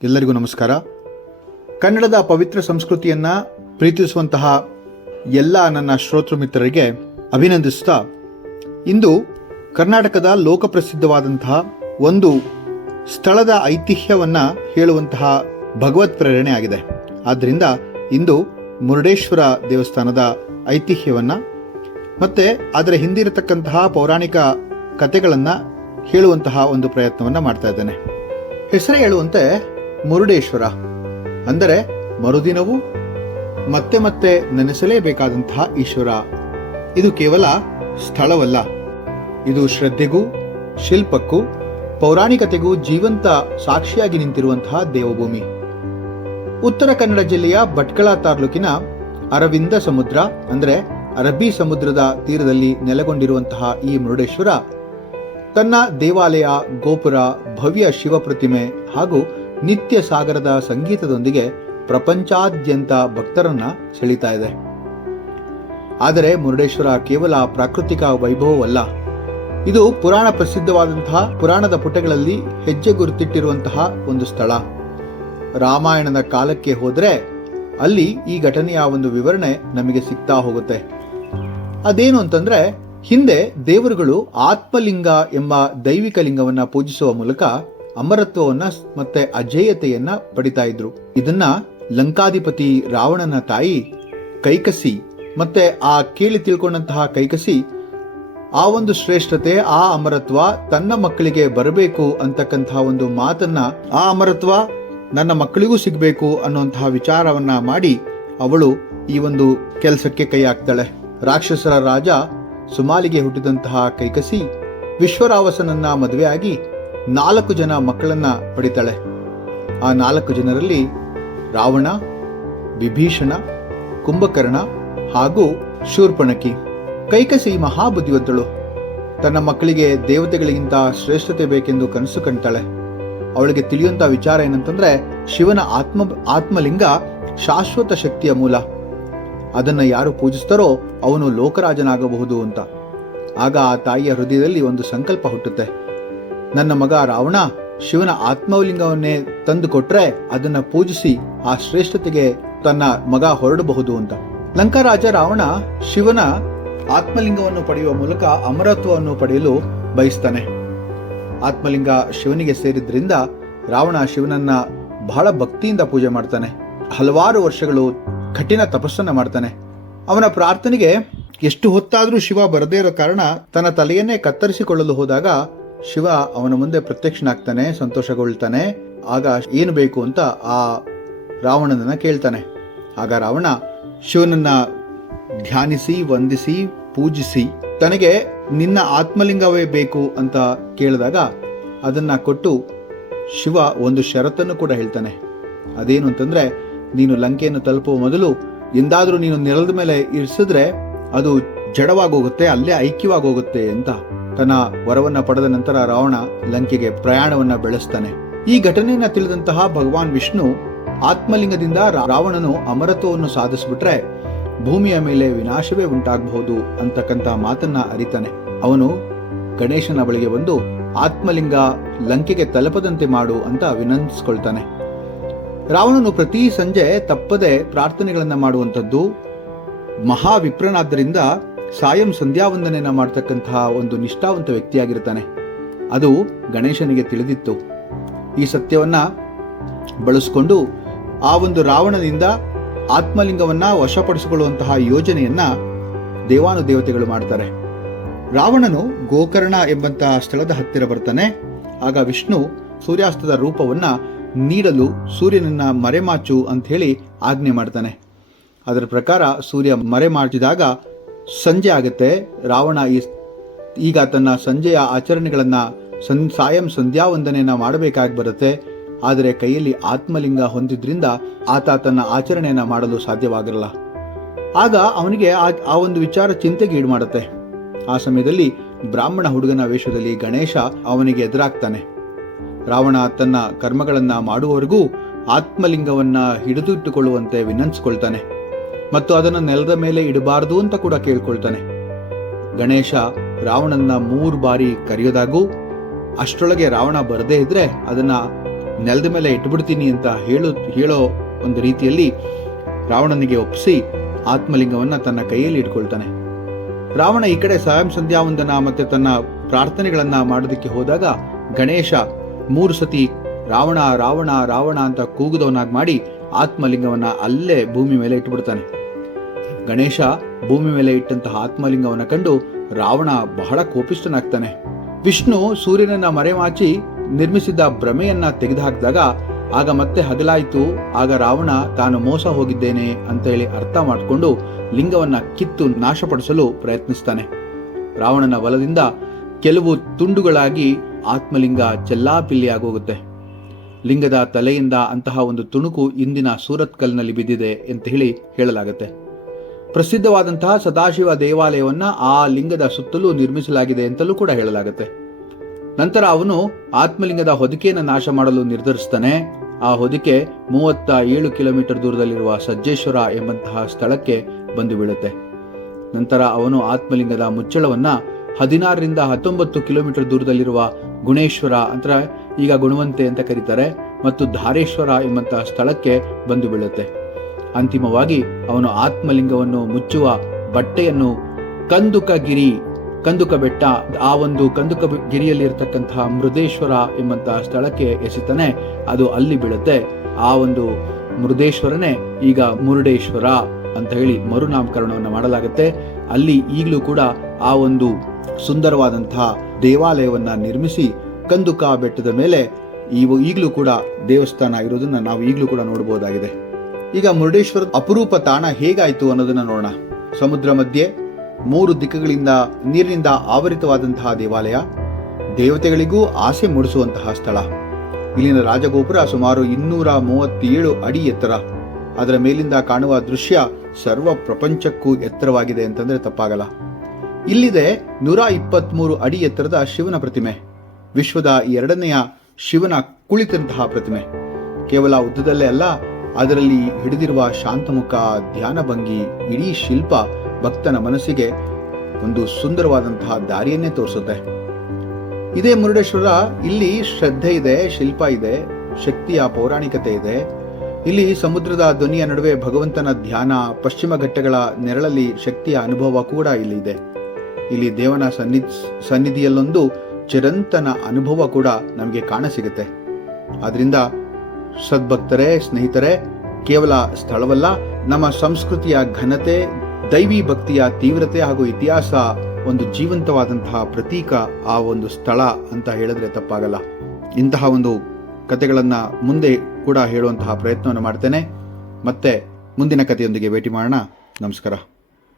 ಎಲ್ಲರಿಗೂ ನಮಸ್ಕಾರ. ಕನ್ನಡದ ಪವಿತ್ರ ಸಂಸ್ಕೃತಿಯನ್ನು ಪ್ರೀತಿಸುವಂತಹ ಎಲ್ಲ ನನ್ನ ಶ್ರೋತೃ ಮಿತ್ರರಿಗೆ ಅಭಿನಂದಿಸುತ್ತಾ, ಇಂದು ಕರ್ನಾಟಕದ ಲೋಕಪ್ರಸಿದ್ಧವಾದಂತಹ ಒಂದು ಸ್ಥಳದ ಐತಿಹ್ಯವನ್ನು ಹೇಳುವಂತಹ ಭಗವತ್ ಪ್ರೇರಣೆ ಆಗಿದೆ. ಆದ್ದರಿಂದ ಇಂದು ಮುರುಡೇಶ್ವರ ದೇವಸ್ಥಾನದ ಐತಿಹ್ಯವನ್ನು ಮತ್ತು ಅದರ ಹಿಂದಿರತಕ್ಕಂತಹ ಪೌರಾಣಿಕ ಕಥೆಗಳನ್ನು ಹೇಳುವಂತಹ ಒಂದು ಪ್ರಯತ್ನವನ್ನು ಮಾಡ್ತಾ ಇದ್ದೇನೆ. ಹೆಸರೇ ಹೇಳುವಂತೆ ಮುರುಡೇಶ್ವರ ಅಂದರೆ ಮರುದಿನವೂ ಮತ್ತೆ ಮತ್ತೆ ನೆನೆಸಲೇಬೇಕಾದಂತಹ ಈಶ್ವರ. ಇದು ಕೇವಲ ಸ್ಥಳವಲ್ಲ, ಇದು ಶ್ರದ್ಧೆಗೂ ಶಿಲ್ಪಕ್ಕೂ ಪೌರಾಣಿಕತೆಗೂ ಜೀವಂತ ಸಾಕ್ಷಿಯಾಗಿ ನಿಂತಿರುವಂತಹ ದೇವಭೂಮಿ. ಉತ್ತರ ಕನ್ನಡ ಜಿಲ್ಲೆಯ ಭಟ್ಕಳ ತಾಲೂಕಿನ ಅರವಿಂದ ಸಮುದ್ರ ಅಂದರೆ ಅರಬ್ಬಿ ಸಮುದ್ರದ ತೀರದಲ್ಲಿ ನೆಲೆಗೊಂಡಿರುವಂತಹ ಈ ಮುರುಡೇಶ್ವರ ತನ್ನ ದೇವಾಲಯ, ಗೋಪುರ, ಭವ್ಯ ಶಿವ ಪ್ರತಿಮೆ ಹಾಗೂ ನಿತ್ಯ ಸಾಗರದ ಸಂಗೀತದೊಂದಿಗೆ ಪ್ರಪಂಚಾದ್ಯಂತ ಭಕ್ತರನ್ನ ಸೆಳೀತಾ ಇದೆ. ಆದರೆ ಮುರುಡೇಶ್ವರ ಕೇವಲ ಪ್ರಾಕೃತಿಕ ವೈಭವವಲ್ಲ, ಇದು ಪುರಾಣ ಪ್ರಸಿದ್ಧವಾದಂತಹ ಪುರಾಣದ ಪುಟಗಳಲ್ಲಿ ಹೆಜ್ಜೆ ಗುರುತಿಟ್ಟಿರುವಂತಹ ಒಂದು ಸ್ಥಳ. ರಾಮಾಯಣದ ಕಾಲಕ್ಕೆ ಹೋದರೆ ಅಲ್ಲಿ ಈ ಘಟನೆಯ ಒಂದು ವಿವರಣೆ ನಮಗೆ ಸಿಗ್ತಾ ಹೋಗುತ್ತೆ. ಅದೇನು ಅಂತಂದ್ರೆ, ಹಿಂದೆ ದೇವರುಗಳು ಆತ್ಮಲಿಂಗ ಎಂಬ ದೈವಿಕ ಲಿಂಗವನ್ನ ಪೂಜಿಸುವ ಮೂಲಕ ಅಮರತ್ವವನ್ನ ಮತ್ತೆ ಅಜೇಯತೆಯನ್ನ ಪಡಿತಾ ಇದ್ರು. ಇದನ್ನ ಲಂಕಾಧಿಪತಿ ರಾವಣನ ತಾಯಿ ಕೈಕಸಿ ಮತ್ತೆ ಆ ಕೇಳಿ ತಿಳ್ಕೊಂಡಂತಹ ಕೈಕಸಿ ಆ ಒಂದು ಶ್ರೇಷ್ಠತೆ, ಆ ಅಮರತ್ವ ತನ್ನ ಮಕ್ಕಳಿಗೆ ಬರಬೇಕು ಅಂತಕ್ಕಂತಹ ಒಂದು ಮಾತನ್ನ, ಆ ಅಮರತ್ವ ನನ್ನ ಮಕ್ಕಳಿಗೂ ಸಿಗಬೇಕು ಅನ್ನುವಂತಹ ವಿಚಾರವನ್ನ ಮಾಡಿ ಅವಳು ಈ ಒಂದು ಕೆಲಸಕ್ಕೆ ಕೈ ಹಾಕ್ತಾಳೆ. ರಾಕ್ಷಸರ ರಾಜ ಸುಮಾಲಿಗೆ ಹುಟ್ಟಿದಂತಹ ಕೈಕಸಿ ವಿಶ್ವರಾವಸನನ್ನ ಮದುವೆಯಾಗಿ 4 ಜನ ಮಕ್ಕಳನ್ನ ಪಡಿತಾಳೆ. ಆ 4 ಜನರಲ್ಲಿ ರಾವಣ, ವಿಭೀಷಣ, ಕುಂಭಕರ್ಣ ಹಾಗೂ ಶೂರ್ಪಣಖಿ. ಕೈಕಸಿ ಮಹಾಬುದ್ಧಿವಂತಳು. ತನ್ನ ಮಕ್ಕಳಿಗೆ ದೇವತೆಗಳಿಗಿಂತ ಶ್ರೇಷ್ಠತೆ ಬೇಕೆಂದು ಕನಸು ಕಾಣ್ತಾಳೆ. ಅವಳಿಗೆ ತಿಳಿಯುವಂತ ವಿಚಾರ ಏನಂತಂದ್ರೆ, ಶಿವನ ಆತ್ಮಲಿಂಗ ಶಾಶ್ವತ ಶಕ್ತಿಯ ಮೂಲ. ಅದನ್ನ ಯಾರು ಪೂಜಿಸ್ತಾರೋ ಅವನು ಲೋಕರಾಜನಾಗಬಹುದು ಅಂತ. ಆಗ ಆ ತಾಯಿಯ ಹೃದಯದಲ್ಲಿ ಒಂದು ಸಂಕಲ್ಪ ಹುಟ್ಟುತ್ತೆ, ನನ್ನ ಮಗ ರಾವಣ ಶಿವನ ಆತ್ಮಲಿಂಗವನ್ನೇ ತಂದು ಕೊಟ್ರೆ ಅದನ್ನ ಪೂಜಿಸಿ ಆ ಶ್ರೇಷ್ಠತೆಗೆ ತನ್ನ ಮಗ ಹೊರಡಬಹುದು ಅಂತ. ಲಂಕಾರಾಜ ರಾವಣ ಶಿವನ ಆತ್ಮಲಿಂಗವನ್ನು ಪಡೆಯುವ ಮೂಲಕ ಅಮರತ್ವವನ್ನು ಪಡೆಯಲು ಬಯಸ್ತಾನೆ. ಆತ್ಮಲಿಂಗ ಶಿವನಿಗೆ ಸೇರಿದ್ರಿಂದ ರಾವಣ ಶಿವನನ್ನ ಬಹಳ ಭಕ್ತಿಯಿಂದ ಪೂಜೆ ಮಾಡ್ತಾನೆ. ಹಲವಾರು ವರ್ಷಗಳು ಕಠಿಣ ತಪಸ್ಸನ್ನ ಮಾಡ್ತಾನೆ. ಅವನ ಪ್ರಾರ್ಥನೆಗೆ ಎಷ್ಟು ಹೊತ್ತಾದ್ರೂ ಶಿವ ಬರದೇ ಇರೋ ಕಾರಣ ತನ್ನ ತಲೆಯನ್ನೇ ಕತ್ತರಿಸಿಕೊಳ್ಳಲು ಹೋದಾಗ ಶಿವ ಅವನ ಮುಂದೆ ಪ್ರತ್ಯಕ್ಷನಾಗ್ತಾನೆ, ಸಂತೋಷಗೊಳ್ತಾನೆ. ಆಗ ಏನು ಬೇಕು ಅಂತ ಆ ರಾವಣನನ್ನ ಕೇಳ್ತಾನೆ. ಆಗ ರಾವಣ ಶಿವನನ್ನ ಧ್ಯಾನಿಸಿ, ವಂದಿಸಿ, ಪೂಜಿಸಿ ತನಗೆ ನಿನ್ನ ಆತ್ಮಲಿಂಗವೇ ಬೇಕು ಅಂತ ಕೇಳಿದಾಗ ಅದನ್ನ ಕೊಟ್ಟು ಶಿವ ಒಂದು ಷರತ್ತನ್ನು ಕೂಡ ಹೇಳ್ತಾನೆ. ಅದೇನು ಅಂತಂದ್ರೆ, ನೀನು ಲಂಕೆಯನ್ನು ತಲುಪುವ ಮೊದಲು ಎಂದಾದ್ರೂ ನೀನು ನೆಲದ ಮೇಲೆ ಇರಿಸಿದ್ರೆ ಅದು ಜಡವಾಗೋಗುತ್ತೆ, ಅಲ್ಲೇ ಐಕ್ಯವಾಗೋಗುತ್ತೆ ಅಂತ. ತನ್ನ ವರವನ್ನ ಪಡೆದ ನಂತರ ರಾವಣ ಲಂಕೆಗೆ ಪ್ರಯಾಣವನ್ನ ಬೆಳೆಸ್ತಾನೆ. ಈ ಘಟನೆಯನ್ನ ತಿಳಿದಂತಹ ಭಗವಾನ್ ವಿಷ್ಣು ಆತ್ಮಲಿಂಗದಿಂದ ರಾವಣನು ಅಮರತ್ವವನ್ನು ಸಾಧಿಸ್ಬಿಟ್ರೆ ಭೂಮಿಯ ಮೇಲೆ ವಿನಾಶವೇ ಉಂಟಾಗಬಹುದು ಅಂತಕ್ಕಂಥ ಮಾತನ್ನ ಅರಿತಾನೆ. ಅವನು ಗಣೇಶನ ಬಳಿಗೆ ಬಂದು ಆತ್ಮಲಿಂಗ ಲಂಕೆಗೆ ತಲುಪದಂತೆ ಮಾಡು ಅಂತ ವಿನಂತಿಸ್ಕೊಳ್ತಾನೆ. ರಾವಣನು ಪ್ರತಿ ಸಂಜೆ ತಪ್ಪದೆ ಪ್ರಾರ್ಥನೆಗಳನ್ನ ಮಾಡುವಂಥದ್ದು. ಮಹಾವಿಪ್ರನಾದ್ದರಿಂದ ಸಾಯಂ ಸಂಧ್ಯಾವಂದನೆಯನ್ನ ಮಾಡತಕ್ಕಂತಹ ಒಂದು ನಿಷ್ಠಾವಂತ ವ್ಯಕ್ತಿಯಾಗಿರ್ತಾನೆ. ಅದು ಗಣೇಶನಿಗೆ ತಿಳಿದಿತ್ತು. ಈ ಸತ್ಯವನ್ನ ಬಳಸಿಕೊಂಡು ಆ ಒಂದು ರಾವಣನಿಂದ ಆತ್ಮಲಿಂಗವನ್ನ ವಶಪಡಿಸಿಕೊಳ್ಳುವಂತಹ ಯೋಜನೆಯನ್ನ ದೇವಾನುದೇವತೆಗಳು ಮಾಡ್ತಾರೆ. ರಾವಣನು ಗೋಕರ್ಣ ಎಂಬಂತಹ ಸ್ಥಳದ ಹತ್ತಿರ ಬರ್ತಾನೆ. ಆಗ ವಿಷ್ಣು ಸೂರ್ಯಾಸ್ತದ ರೂಪವನ್ನ ನೀಡಲು ಸೂರ್ಯನನ್ನ ಮರೆಮಾಚು ಅಂತ ಹೇಳಿ ಆಜ್ಞೆ ಮಾಡ್ತಾನೆ. ಅದರ ಪ್ರಕಾರ ಸೂರ್ಯ ಮರೆಮಾಚಿದಾಗ ಸಂಜೆ ಆಗುತ್ತೆ. ರಾವಣ ಈಗ ತನ್ನ ಸಂಜೆಯ ಆಚರಣೆಗಳನ್ನ ಸಾಯಂ ಸಂಧ್ಯಾವಂದನೆಯನ್ನ ಮಾಡಬೇಕಾಗಿ ಬರುತ್ತೆ. ಆದರೆ ಕೈಯಲ್ಲಿ ಆತ್ಮಲಿಂಗ ಹೊಂದಿದ್ರಿಂದ ಆತ ತನ್ನ ಆಚರಣೆಯನ್ನ ಮಾಡಲು ಸಾಧ್ಯವಾಗಿರಲ್ಲ. ಆಗ ಅವನಿಗೆ ಆ ಒಂದು ವಿಚಾರ ಚಿಂತೆಗೆ ಈಡು ಮಾಡುತ್ತೆ. ಆ ಸಮಯದಲ್ಲಿ ಬ್ರಾಹ್ಮಣ ಹುಡುಗನ ವೇಷದಲ್ಲಿ ಗಣೇಶ ಅವನಿಗೆ ಎದುರಾಗ್ತಾನೆ. ರಾವಣ ತನ್ನ ಕರ್ಮಗಳನ್ನ ಮಾಡುವವರೆಗೂ ಆತ್ಮಲಿಂಗವನ್ನ ಹಿಡಿದಿಟ್ಟುಕೊಳ್ಳುವಂತೆ ವಿನಂತಿಸಿಕೊಳ್ತಾನೆ ಮತ್ತು ಅದನ್ನು ನೆಲದ ಮೇಲೆ ಇಡಬಾರದು ಅಂತ ಕೂಡ ಕೇಳ್ಕೊಳ್ತಾನೆ. ಗಣೇಶ ರಾವಣನ್ನ 3 ಬಾರಿ ಕರೆಯೋದಾಗೂ ಅಷ್ಟರೊಳಗೆ ರಾವಣ ಬರದೇ ಇದ್ರೆ ಅದನ್ನ ನೆಲದ ಮೇಲೆ ಇಟ್ಬಿಡ್ತೀನಿ ಅಂತ ಹೇಳೋ ಒಂದು ರೀತಿಯಲ್ಲಿ ರಾವಣನಿಗೆ ಒಪ್ಪಿಸಿ ಆತ್ಮಲಿಂಗವನ್ನ ತನ್ನ ಕೈಯಲ್ಲಿ ಇಟ್ಕೊಳ್ತಾನೆ. ರಾವಣ ಈ ಕಡೆ ಸ್ವಯಂ ಸಂಧ್ಯಾವಂದನ ಮತ್ತೆ ತನ್ನ ಪ್ರಾರ್ಥನೆಗಳನ್ನ ಮಾಡೋದಕ್ಕೆ ಹೋದಾಗ ಗಣೇಶ 3 ಸತಿ ರಾವಣ ರಾವಣ ರಾವಣ ಅಂತ ಕೂಗುದವನಾಗಿ ಮಾಡಿ ಆತ್ಮಲಿಂಗವನ್ನ ಅಲ್ಲೇ ಭೂಮಿ ಮೇಲೆ ಇಟ್ಬಿಡ್ತಾನೆ. ಗಣೇಶ ಭೂಮಿ ಮೇಲೆ ಇಟ್ಟಂತಹ ಆತ್ಮಲಿಂಗವನ್ನ ಕಂಡು ರಾವಣ ಬಹಳ ಕೋಪಿಷ್ಠನಾಗ್ತಾನೆ. ವಿಷ್ಣು ಸೂರ್ಯನನ್ನ ಮರೆಮಾಚಿ ನಿರ್ಮಿಸಿದ್ದ ಭ್ರಮೆಯನ್ನ ತೆಗೆದುಹಾಕಿದಾಗ ಆಗ ಮತ್ತೆ ಹಗಲಾಯಿತು. ಆಗ ರಾವಣ ತಾನು ಮೋಸ ಹೋಗಿದ್ದೇನೆ ಅಂತ ಹೇಳಿ ಅರ್ಥ ಮಾಡಿಕೊಂಡು ಲಿಂಗವನ್ನ ಕಿತ್ತು ನಾಶಪಡಿಸಲು ಪ್ರಯತ್ನಿಸ್ತಾನೆ. ರಾವಣನ ಬಲದಿಂದ ಕೆಲವು ತುಂಡುಗಳಾಗಿ ಆತ್ಮಲಿಂಗ ಚೆಲ್ಲಾಪಿಲ್ಲಿ ಆಗೋಗುತ್ತೆ. ಲಿಂಗದ ತಲೆಯಿಂದ ಅಂತಹ ಒಂದು ತುಣುಕು ಇಂದಿನ ಸೂರತ್ಕಲ್ನಲ್ಲಿ ಬಿದ್ದಿದೆ ಅಂತ ಹೇಳಲಾಗುತ್ತೆ. ಪ್ರಸಿದ್ಧವಾದಂತಹ ಸದಾಶಿವ ದೇವಾಲಯವನ್ನ ಆ ಲಿಂಗದ ಸುತ್ತಲೂ ನಿರ್ಮಿಸಲಾಗಿದೆ ಅಂತಲೂ ಕೂಡ ಹೇಳಲಾಗುತ್ತೆ. ನಂತರ ಅವನು ಆತ್ಮಲಿಂಗದ ಹೊದಿಕೆಯನ್ನು ನಾಶ ಮಾಡಲು ನಿರ್ಧರಿಸ್ತಾನೆ. ಆ ಹೊದಿಕೆ 37 ಕಿಲೋಮೀಟರ್ ದೂರದಲ್ಲಿರುವ ಸಜ್ಜೇಶ್ವರ ಎಂಬಂತಹ ಸ್ಥಳಕ್ಕೆ ಬಂದು ಬೀಳುತ್ತೆ. ನಂತರ ಅವನು ಆತ್ಮಲಿಂಗದ ಮುಚ್ಚಳವನ್ನ 16ರಿಂದ 19 ಕಿಲೋಮೀಟರ್ ದೂರದಲ್ಲಿರುವ ಗುಣೇಶ್ವರ ಅಂದ್ರೆ ಈಗ ಗುಣವಂತೆ ಅಂತ ಕರೀತಾರೆ ಮತ್ತು ಧಾರೇಶ್ವರ ಎಂಬಂತಹ ಸ್ಥಳಕ್ಕೆ ಬಂದು ಬೀಳುತ್ತೆ. ಅಂತಿಮವಾಗಿ ಅವನು ಆತ್ಮಲಿಂಗವನ್ನು ಮುಚ್ಚುವ ಬಟ್ಟೆಯನ್ನು ಕಂದುಕ ಬೆಟ್ಟ, ಆ ಒಂದು ಕಂದುಕ ಗಿರಿಯಲ್ಲಿ ಇರತಕ್ಕಂತಹ ಮೃದೇಶ್ವರ ಎಂಬಂತಹ ಸ್ಥಳಕ್ಕೆ ಎಸಿತಾನೆ. ಅದು ಅಲ್ಲಿ ಬೀಳುತ್ತೆ. ಆ ಒಂದು ಮೃದೇಶ್ವರನೇ ಈಗ ಮುರುಡೇಶ್ವರ ಅಂತ ಹೇಳಿ ಮರುನಾಮಕರಣವನ್ನು ಮಾಡಲಾಗುತ್ತೆ. ಅಲ್ಲಿ ಈಗಲೂ ಕೂಡ ಆ ಒಂದು ಸುಂದರವಾದಂತಹ ದೇವಾಲಯವನ್ನ ನಿರ್ಮಿಸಿ ಕಂದುಕ ಬೆಟ್ಟದ ಮೇಲೆ ಈಗಲೂ ಕೂಡ ದೇವಸ್ಥಾನ ಇರೋದನ್ನ ನಾವು ಈಗಲೂ ಕೂಡ ನೋಡಬಹುದಾಗಿದೆ. ಈಗ ಮುರುಡೇಶ್ವರದ ಅಪರೂಪ ತಾಣ ಹೇಗಾಯ್ತು ಅನ್ನೋದನ್ನ ನೋಡೋಣ. ಸಮುದ್ರ ಮಧ್ಯೆ 3 ದಿಕ್ಕುಗಳಿಂದ ನೀರಿನಿಂದ ಆವರಿತವಾದಂತಹ ದೇವಾಲಯ, ದೇವತೆಗಳಿಗೂ ಆಸೆ ಮೂಡಿಸುವಂತಹ ಸ್ಥಳ. ಇಲ್ಲಿನ ರಾಜಗೋಪುರ ಸುಮಾರು 237 ಅಡಿ ಎತ್ತರ. ಅದರ ಮೇಲಿಂದ ಕಾಣುವ ದೃಶ್ಯ ಸರ್ವ ಪ್ರಪಂಚಕ್ಕೂ ಎತ್ತರವಾಗಿದೆ ಅಂತಂದ್ರೆ ತಪ್ಪಾಗಲ್ಲ. ಇಲ್ಲಿದೆ 123 ಅಡಿ ಎತ್ತರದ ಶಿವನ ಪ್ರತಿಮೆ, ವಿಶ್ವದ 2ನೆಯ ಶಿವನ ಕುಳಿತಂತಹ ಪ್ರತಿಮೆ. ಕೇವಲ ಉದ್ದದಲ್ಲೇ ಅಲ್ಲ, ಅದರಲ್ಲಿ ಹಿಡಿದಿರುವ ಶಾಂತಮುಖ, ಧ್ಯಾನ ಭಂಗಿ, ಇಡೀ ಶಿಲ್ಪ ಭಕ್ತನ ಮನಸ್ಸಿಗೆ ಒಂದು ಸುಂದರವಾದಂತಹ ದಾರಿಯನ್ನೇ ತೋರಿಸುತ್ತೆ. ಇದೇ ಮುರುಡೇಶ್ವರ. ಇಲ್ಲಿ ಶ್ರದ್ಧೆ ಇದೆ, ಶಿಲ್ಪ ಇದೆ, ಶಕ್ತಿಯ ಪೌರಾಣಿಕತೆ ಇದೆ. ಇಲ್ಲಿ ಸಮುದ್ರದ ಧ್ವನಿಯ ನಡುವೆ ಭಗವಂತನ ಧ್ಯಾನ, ಪಶ್ಚಿಮ ಘಟ್ಟಗಳ ನೆರಳಲ್ಲಿ ಶಕ್ತಿಯ ಅನುಭವ ಕೂಡ ಇಲ್ಲಿ ಇದೆ. ಇಲ್ಲಿ ದೇವನ ಸನ್ನಿಧಿಯಲ್ಲೊಂದು ಚಿರಂತನ ಅನುಭವ ಕೂಡ ನಮಗೆ ಕಾಣಸಿಗುತ್ತೆ. ಆದ್ರಿಂದ ಸದ್ಭಕ್ತರೇ, ಸ್ನೇಹಿತರೆ, ಕೇವಲ ಸ್ಥಳವಲ್ಲ, ನಮ್ಮ ಸಂಸ್ಕೃತಿಯ ಘನತೆ, ದೈವಿ ಭಕ್ತಿಯ ತೀವ್ರತೆ ಹಾಗೂ ಇತಿಹಾಸ ಒಂದು ಜೀವಂತವಾದಂತಹ ಪ್ರತೀಕ ಆ ಒಂದು ಸ್ಥಳ ಅಂತ ಹೇಳಿದ್ರೆ ತಪ್ಪಾಗಲ್ಲ. ಇಂತಹ ಒಂದು ಕಥೆಗಳನ್ನ ಮುಂದೆ ಕೂಡ ಹೇಳುವಂತಹ ಪ್ರಯತ್ನವನ್ನು ಮಾಡ್ತೇನೆ. ಮತ್ತೆ ಮುಂದಿನ ಕಥೆಯೊಂದಿಗೆ ಭೇಟಿ ಮಾಡೋಣ. ನಮಸ್ಕಾರ.